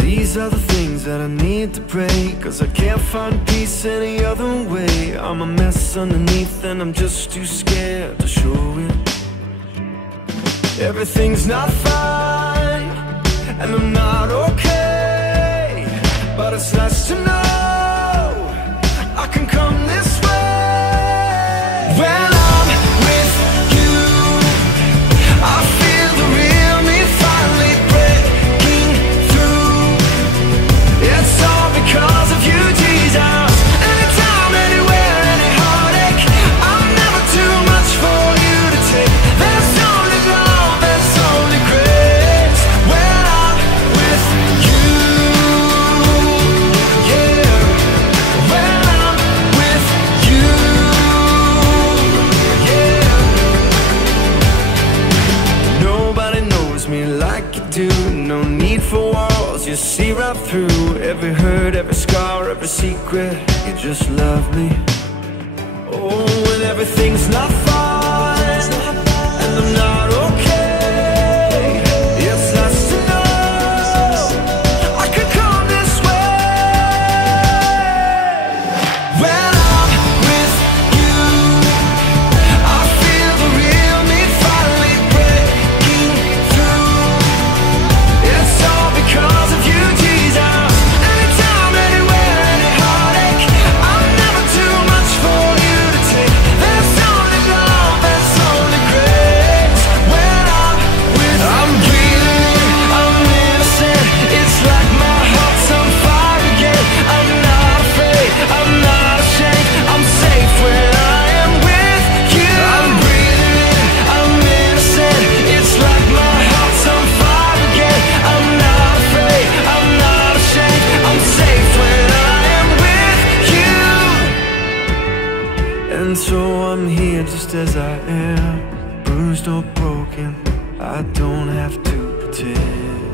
These are the things that I need to pray, 'cause I can't find peace any other way. I'm a mess underneath and I'm just too scared to show it. Everything's not fine and I'm not okay, but it's nice to know I can come this way. When I'm with you, I feel the real me finally breaking through. It's all because of you, Jesus. Anytime, anywhere, any heartache, I'm never too much for you to take. There's only love, there's only grace when I'm with you. Yeah, when I'm with you. Yeah. Nobody knows me like you do. No need for walls, you see right through every hurt, every scar, every secret. You just love me. Oh, when everything's not fine and I'm not okay, it's nice to know I could come this way. When I'm with you, I feel the real me finally breaking through. It's all because of you, Jesus. Anytime, anywhere, any heartache, I'm never too much for you to take. There's only love, there's only grace when I'm with you. I'm breathing, I'm innocent. It's like my heart's on fire again. I'm not afraid, I'm not ashamed. I'm safe when I am with you. I'm breathing, I'm innocent. It's like my heart's on fire again. I'm not afraid, I'm not ashamed. I'm safe when I am with you. And so I'm here just as I am, bruised or broken. I don't have to pretend.